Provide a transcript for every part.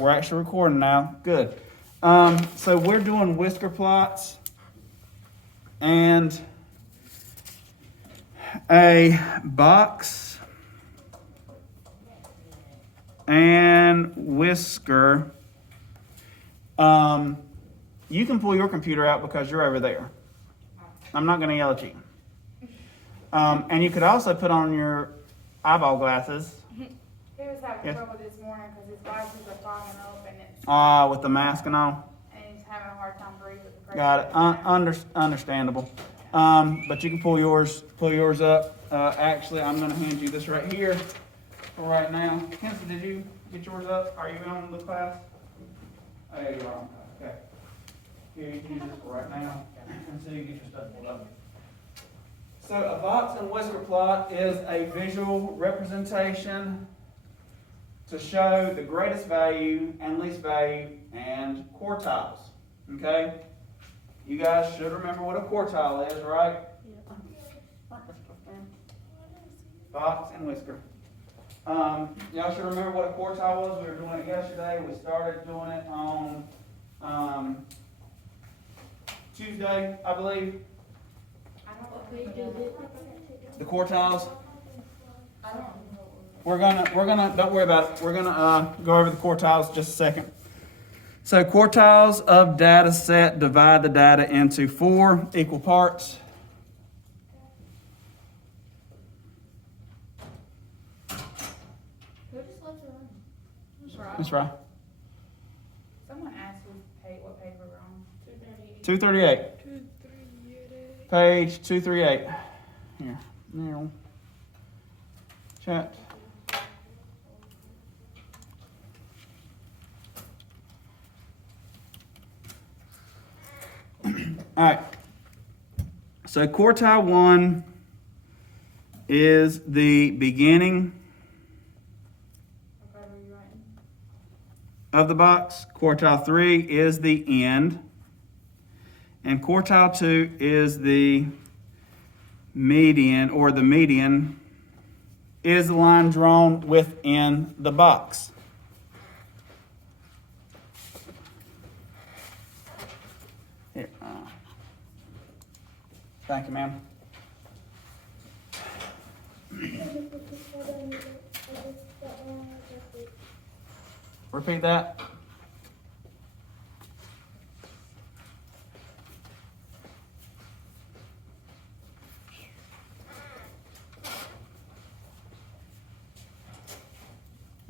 We're actually recording now. Good. So we're doing Whisker Plots and a box and whisker. You can pull your computer out because you're over there. I'm not going to yell at you. And you could also put on your eyeball glasses. He was having trouble this morning because his glasses are fogging up and it's. With the mask and all. And he's having a hard time breathing. Got it. Understandable. But you can pull yours up. Actually, I'm going to hand you this right here for right now. Kenzie, did you get yours up? Are you on the class? Oh, yeah, you are. Okay. Here, you can use this for right now until you get your stuff pulled up. So a box and whisker plot is a visual representation to show the greatest value and least value and quartiles. Okay? You guys should remember what a quartile is, right? Box and whisker. Y'all should remember what a quartile was. We were doing it yesterday. We started doing it on Tuesday, I believe. The quartiles. We're gonna don't worry about it. We're gonna go over the quartiles in just a second. So quartiles of data set divide the data into 4 equal parts. That's right. Someone asked what page we're on. 238. Page 238. Here. Now. Chat. All right. So quartile 1 is the beginning of the box. Quartile 3 is the end. And quartile 2 is the median, or the median is the line drawn within the box. Here. Thank you, ma'am. Repeat that.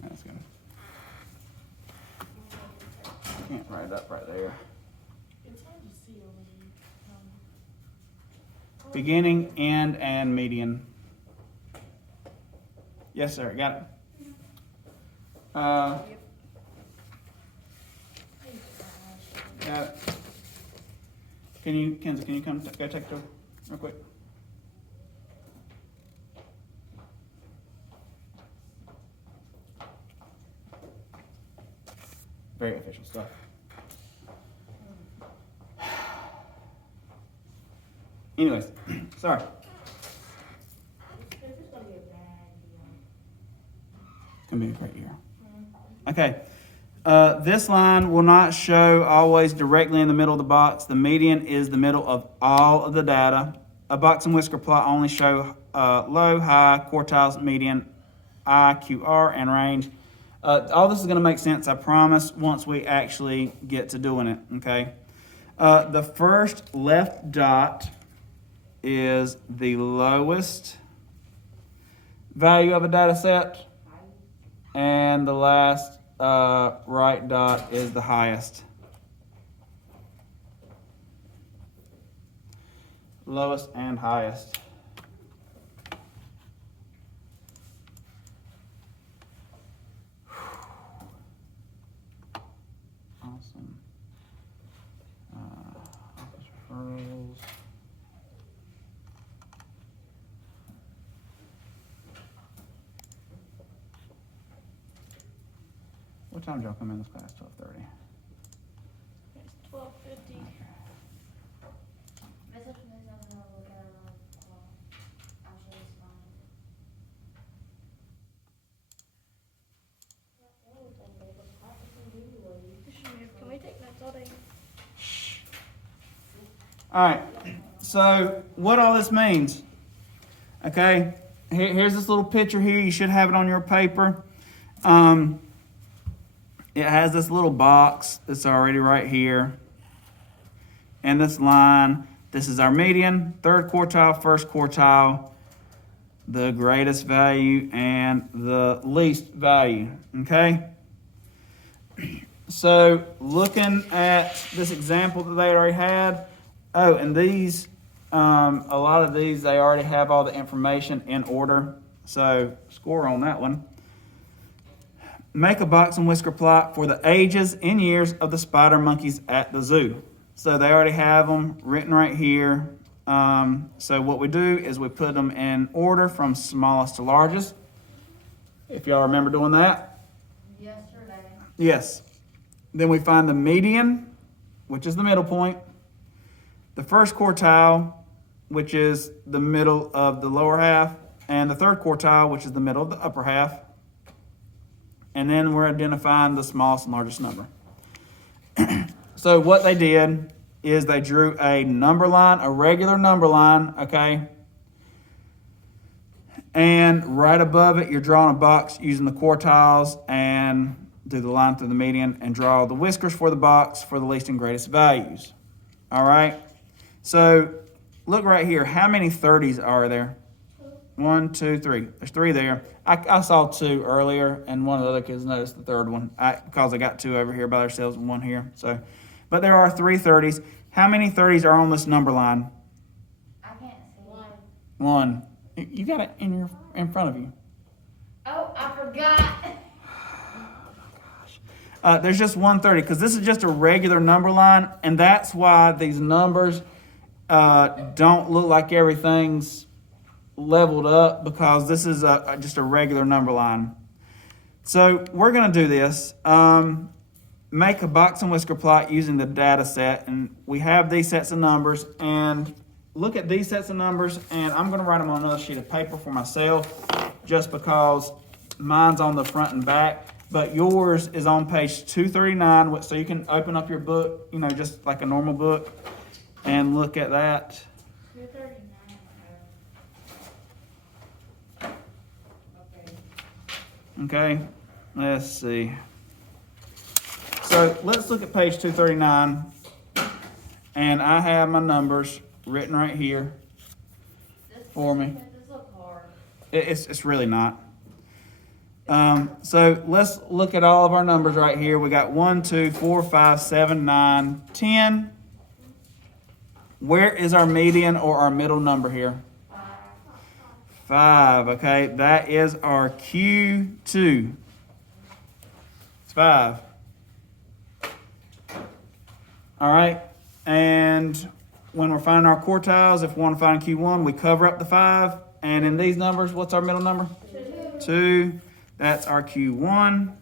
That's good. Can't write it up right there. It's hard to see over here. Beginning, end, and median. Yes, sir. Got it. Got it. Kenzie, can you come go take it over real quick? Very official stuff. Anyways, sorry. It's gonna be a bad deal. It's gonna be a great year. Okay. This line will not show always directly in the middle of the box. The median is the middle of all of the data. A box and whisker plot only show low, high, quartiles, median, IQR, and range. All this is going to make sense, I promise, once we actually get to doing it, okay? The first left dot is the lowest value of a data set, and the last right dot is the highest. Lowest and highest. Awesome. Office referrals. What time did y'all come in this class? 12:30. It's 12:50. All right, so what all this means, okay, here's this little picture here. You should have it on your paper. It has this little box that's already right here. And this line, this is our median, third quartile, first quartile, the greatest value, and the least value, okay? So looking at this example that they already had, oh, and these, a lot of these, they already have all the information in order. So score on that one. Make a box and whisker plot for the ages and years of the spider monkeys at the zoo. So they already have them written right here. So what we do is we put them in order from smallest to largest. If y'all remember doing that. Yesterday. Yes. Then we find the median, which is the middle point. The first quartile, which is the middle of the lower half. And the third quartile, which is the middle of the upper half. And then we're identifying the smallest and largest number. So what they did is they drew a number line, a regular number line, okay? And right above it, you're drawing a box using the quartiles and do the line through the median and draw the whiskers for the box for the least and greatest values. All right? So look right here. How many 30s are there? 1, 2, 3. There's 3 there. I saw 2 earlier, and one of the other kids noticed the third one because I got 2 over here by themselves and 1 here. So, but there are 3 30s. How many 30s are on this number line? I can't see. 1. You got it in front of you. Oh, I forgot. There's just 130 because this is just a regular number line, and that's why these numbers don't look like everything's leveled up, because this is just a regular number line. So we're going to do this. Make a box and whisker plot using the data set, and we have these sets of numbers, and look at these sets of numbers, and I'm going to write them on another sheet of paper for myself just because mine's on the front and back, but yours is on page 239, so you can open up your book, you know, just like a normal book, and look at that. 239. Okay, let's see. So let's look at page 239, and I have my numbers written right here for me. This looks hard. It's really not. So let's look at all of our numbers right here. We got 1, 2, 4, 5, 7, 9, 10. Where is our median or our middle number here? 5, okay, that is our Q2. It's 5. All right, and when we're finding our quartiles, if we want to find Q1, we cover up the 5. And in these numbers, what's our middle number? 2. That's our Q1.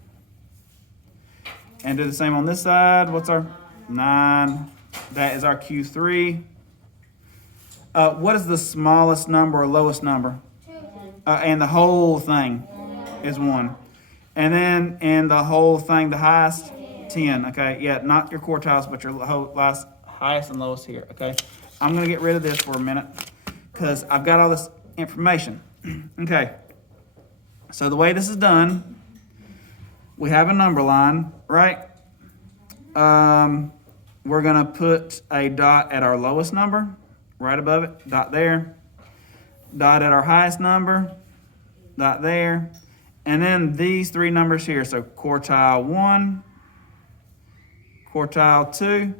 And do the same on this side. What's our 9? That is our Q3. What is the smallest number or lowest number? And the whole thing is 1. And then in the whole thing, the highest, 10. Okay, yeah, not your quartiles, but your highest and lowest here. Okay, I'm going to get rid of this for a minute because I've got all this information. Okay, so the way this is done, we have a number line, right? We're going to put a dot at our lowest number, right above it, dot there. Dot at our highest number, dot there. And then these 3 numbers here. So quartile 1, quartile 2,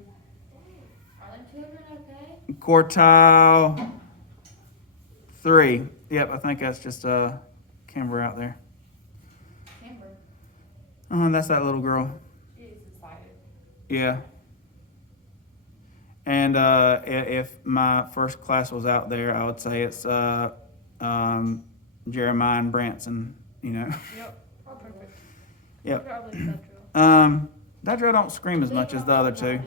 Are them children okay? quartile 3. Yep, I think that's just Kimber out there. Kimber. Oh, that's that little girl. She's excited. Yeah. And if my first class was out there, I would say it's Jeremiah and Branson, you know. Yep, perfect. Yep. Probably that drill. That drill don't scream as much as the other 2.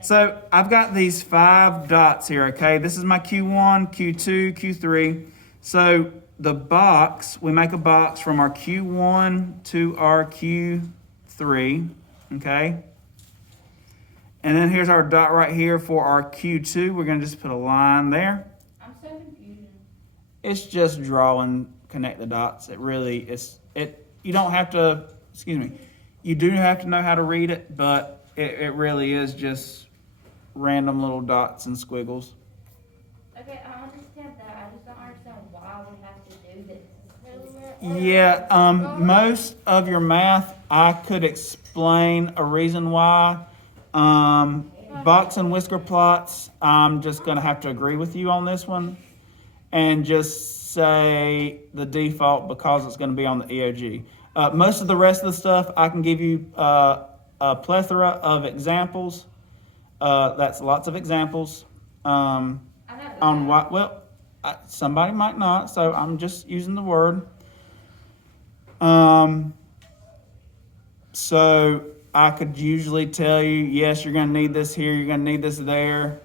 So I've got these 5 dots here, okay? This is my Q1, Q2, Q3. So the box, we make a box from our Q1 to our Q3, okay? And then here's our dot right here for our Q2. We're gonna just put a line there. I'm so confused. It's just draw and connect the dots. It really is. You don't have to. Excuse me. You do have to know how to read it, but it really is just random little dots and squiggles. Okay, I understand that. I just don't understand why we have to do this. Yeah, most of your math, I could explain a reason why. Box and whisker plots, I'm just gonna have to agree with you on this one and just say the default because it's gonna be on the EOG. Most of the rest of the stuff, I can give you a plethora of examples. That's lots of examples. I know On that. what, well, somebody might not, so I'm just using the word. So I could usually tell you, yes, you're gonna need this here, you're gonna need this there.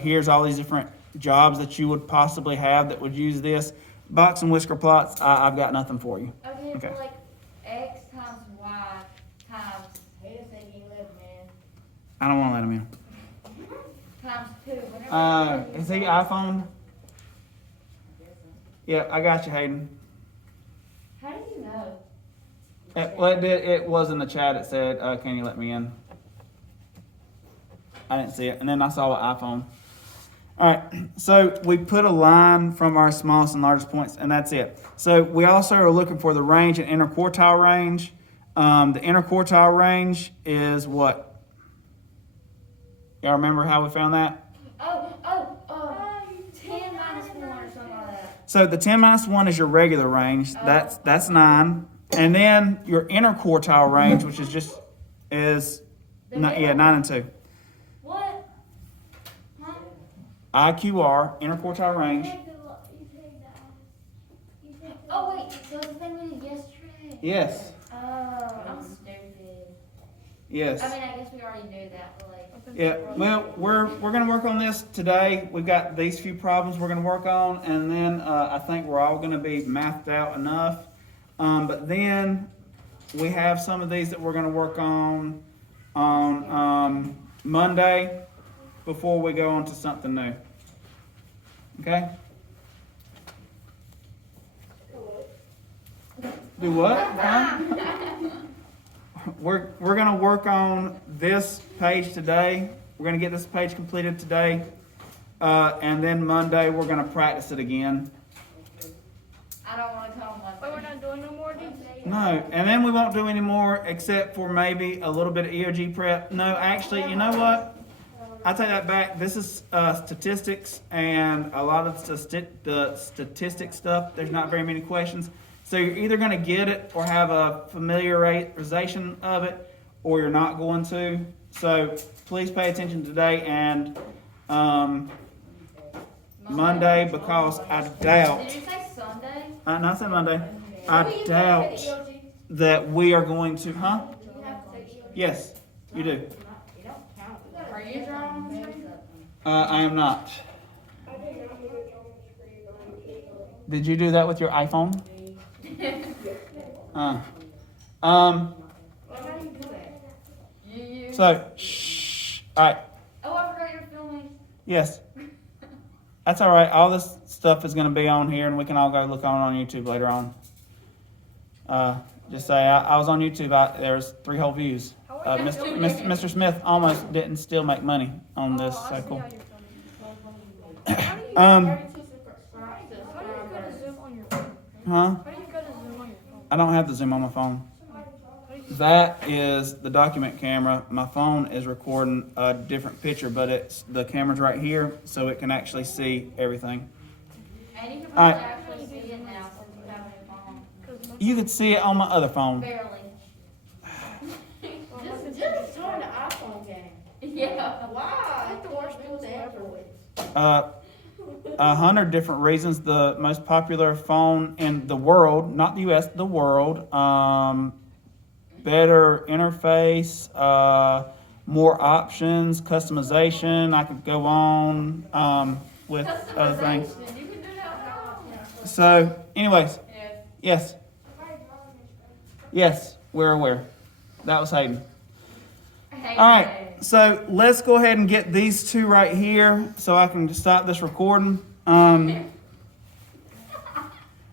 Here's all these different jobs that you would possibly have that would use this. Box and whisker plots, I've got nothing for you. Okay, Okay. so like x times y times I don't wanna let him in. times 2. Whenever Is he iPhone? Yeah, I got you, Hayden. How do you know? It was in the chat, it said, can you let me in? I didn't see it, and then I saw an iPhone. All right, so we put a line from our smallest and largest points, and that's it. So we also are looking for the range and interquartile range. The interquartile range is what? Y'all remember how we found that? 10 minus 1 or something like that. So the 10 minus 1 is your regular range. That's 9. And then your interquartile range, which is 9 and 2. What? Huh? IQR, interquartile range. Oh wait, so the thing we did yesterday. Yes. Oh, I'm stupid. Yes. I mean, I guess we already knew that, but like. Yeah, well, we're gonna work on this today. We've got these few problems we're gonna work on, and then I think we're all gonna be mathed out enough. But then we have some of these that we're gonna work on Monday before we go on to something new. Okay? Do what? Huh? We're gonna work on this page today. We're gonna get this page completed today, and then Monday we're gonna practice it again. I don't want to come Monday. But we're not doing no more of these? No, and then we won't do any more except for maybe a little bit of EOG prep. No, actually, you know what? I take that back. This is statistics, and a lot of the statistics stuff. There's not very many questions. So you're either going to get it or have a familiarization of it, or you're not going to. So please pay attention today and Monday, because I doubt. Did you say Sunday? No, I said Monday. I doubt that we are going to. Huh? Yes, you do. Are you drawing? I am not. Did you do that with your iPhone? Well, how do you do that? You. So, shh. All right. Oh, I forgot you're filming. Yes. That's all right. All this stuff is going to be on here, and we can all go look on YouTube later on. Just say I was on YouTube. There's 3 whole views. Mr. Smith almost didn't still make money on this. So cool. How do you go to Zoom on your phone? Huh? How do you go to Zoom on your phone? I don't have the Zoom on my phone. That is the document camera. My phone is recording a different picture, but the camera's right here, so it can actually see everything. And you can All probably right. actually see it now since you have a new phone. You could see it on my other phone. Barely. Just turn the iPhone game. Yeah. Why? It's the worst thing with Android. 100 different reasons. The most popular phone in the world, not the US, the world. Better interface, more options, customization. I could go on with other things. Customization. You can do that. So, anyways, Yes. yes, we're aware. That was Hayden. All right, so let's go ahead and get these two right here so I can stop this recording. And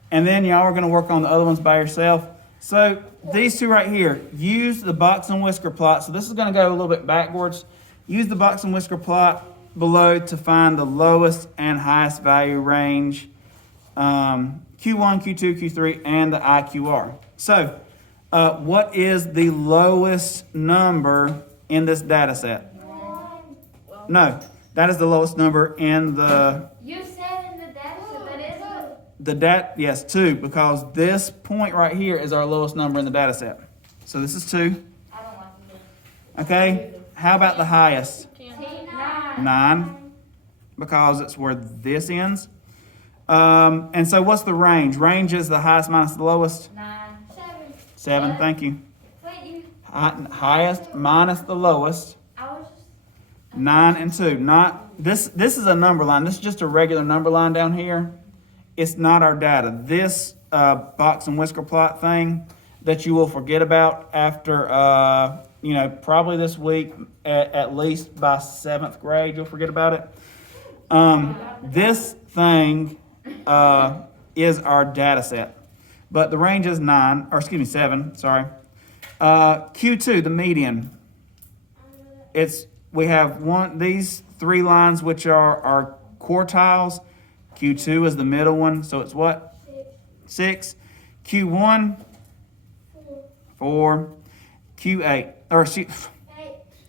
then y'all are going to work on the other ones by yourself. So these two right here, use the box and whisker plot. So this is going to go a little bit backwards. Use the box and whisker plot below to find the lowest and highest value range, Q1, Q2, Q3, and the IQR. So what is the lowest number in this data set? No, that is the lowest number in the... You said in the data set that is Yes, 2, because this point right here is our lowest number in the data set. So this is 2. I don't like it. Okay, how about the highest? 9. 9, because it's where this ends. And so what's the range? Range is the highest minus the lowest. 9. 7, thank you. Wait, you. Highest minus the lowest. I was just. 9 and 2. Not this is a number line. This is just a regular number line down here. It's not our data. This box and whisker plot thing that you will forget about after probably this week, at least by 7th grade, you'll forget about it. This thing is our data set. But the range is 7, sorry. Q2, the median. We have these 3 lines, which are our quartiles. Q2 is the middle one, so it's what? 6. Q1, 4. Q8,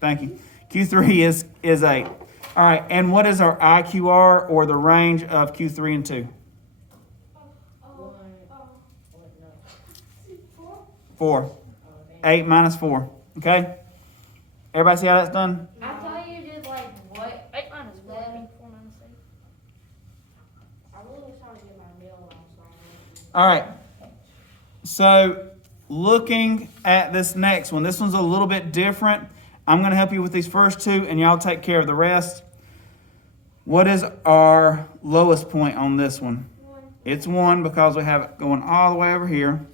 thank you. Q3 is 8. All right, and what is our IQR, or the range of Q3 and 2? 4. 8 minus 4. Okay? Everybody see how that's done? I thought you did like what? 8 minus 4, 4 minus 8. I really was trying to get my middle on, so All right. So, looking at this next one, this one's a little bit different. I'm going to help you with these first 2, and y'all take care of the rest. What is our lowest point on this one? 1. It's 1, because we have it going all the way over here.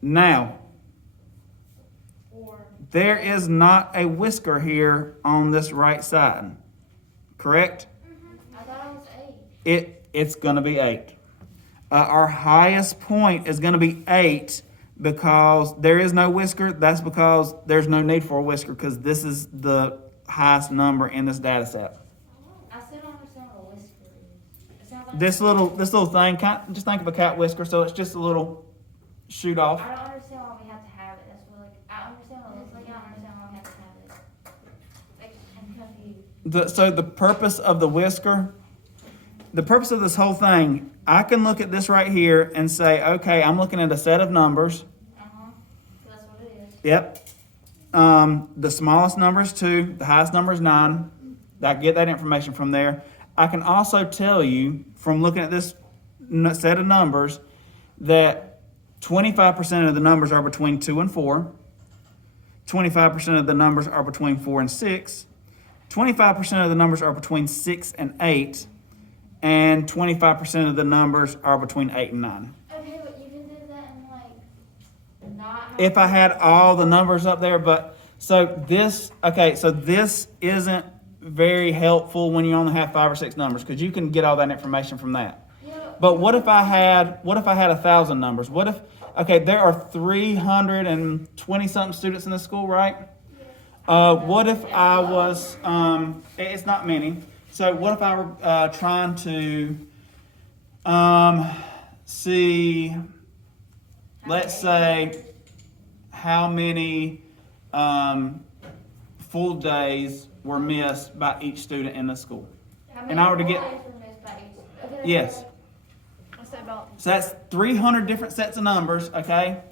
Now, 4. there is not a whisker here on this right side, correct? I thought it was 8. It's going to be 8. Our highest point is going to be 8 because there is no whisker. That's because there's no need for a whisker, because this is the highest number in this data set. I still don't understand what a whisker is. It sounds like This little thing, just think of a cat whisker, so it's just a little shoot off. I don't understand why we have to have it. That's what I understand what it looks like. I don't understand why we have to have it. I'm confused. So the purpose of the whisker, the purpose of this whole thing, I can look at this right here and say, okay, I'm looking at a set of numbers. That's what it is. Yep. The smallest number is 2. The highest number is 9. I get that information from there. I can also tell you from looking at this set of numbers that 25% of the numbers are between 2 and 4. 25% of the numbers are between 4 and 6. 25% of the numbers are between 6 and 8. And 25% of the numbers are between 8 and 9. Okay, but you can do that in like not. If I had all the numbers up there, so this isn't very helpful when you only have 5 or 6 numbers, because you can get all that information from that. But what if I had 1,000 numbers? What if, there are 320 something students in this school, right? What if I was, it's not many. So what if I were trying to see, let's say, how many full days were missed by each student in the school? And I were to get, yes. So that's 300 different sets of numbers, okay?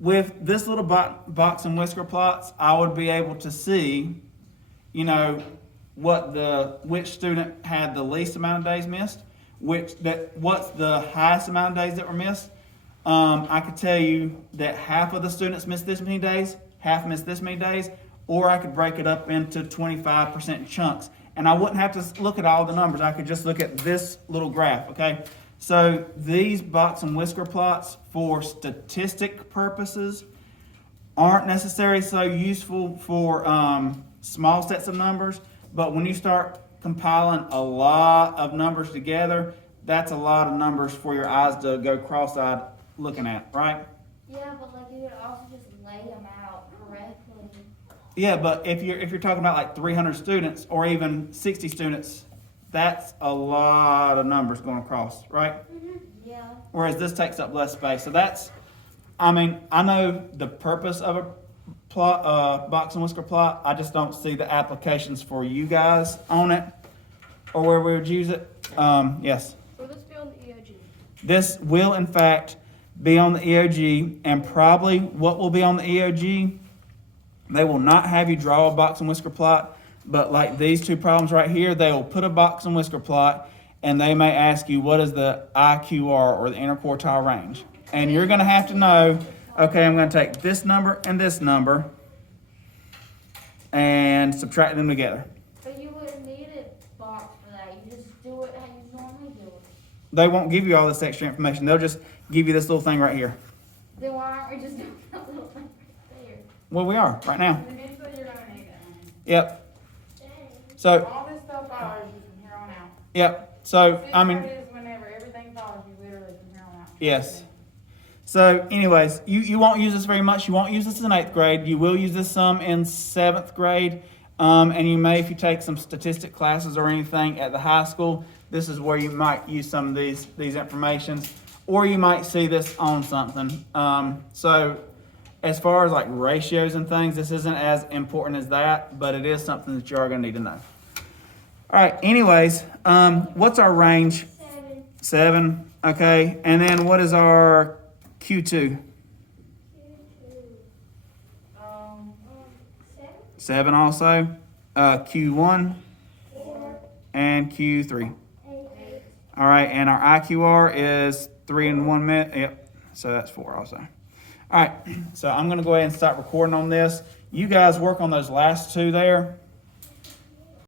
With this little box and whisker plots, I would be able to see, which student had the least amount of days missed, what's the highest amount of days that were missed. I could tell you that half of the students missed this many days, half missed this many days, or I could break it up into 25% chunks. And I wouldn't have to look at all the numbers. I could just look at this little graph, okay? So these box and whisker plots, for statistic purposes, aren't necessarily so useful for small sets of numbers, but when you start compiling a lot of numbers together, that's a lot of numbers for your eyes to go cross-eyed looking at, right? Yeah, but like you could also just lay them out correctly. Yeah, but if you're talking about like 300 students or even 60 students, that's a lot of numbers going across, right? Yeah. Whereas this takes up less space. So that's, I mean, I know the purpose of a plot, box and whisker plot. I just don't see the applications for you guys on it or where we would use it. Yes. Will this be on the EOG? This will, in fact, be on the EOG, and probably what will be on the EOG, they will not have you draw a box and whisker plot, but like these two problems right here, they will put a box and whisker plot, and they may ask you what is the IQR, or the interquartile range. And you're going to have to know, okay, I'm going to take this number and subtract them together. But you wouldn't need a box for that. You just do it how you normally do it. They won't give you all this extra information. They'll just give you this little thing right here. Then why aren't we just doing that little thing right there? Well, we are right now. Eventually, you're gonna need it. Yep. So, All this stuff follows you from here on out. yep. So, I mean, Sixth grade is whenever everything follows you literally from here on out. yes. So, anyways, you won't use this very much. You won't use this in 8th grade. You will use this some in 7th grade. And you may, if you take some statistic classes or anything at the high school, this is where you might use some of these informations. Or you might see this on something. So, as far as like ratios and things, this isn't as important as that, but it is something that you are going to need to know. All right, anyways, what's our range? 7. Okay, and then what is our Q2? 7 also. Q1 and Q3. All right, and our IQR is 3 in 1 minute. Yep, so that's 4 also. All right, so I'm going to go ahead and start recording on this. You guys work on those last two there.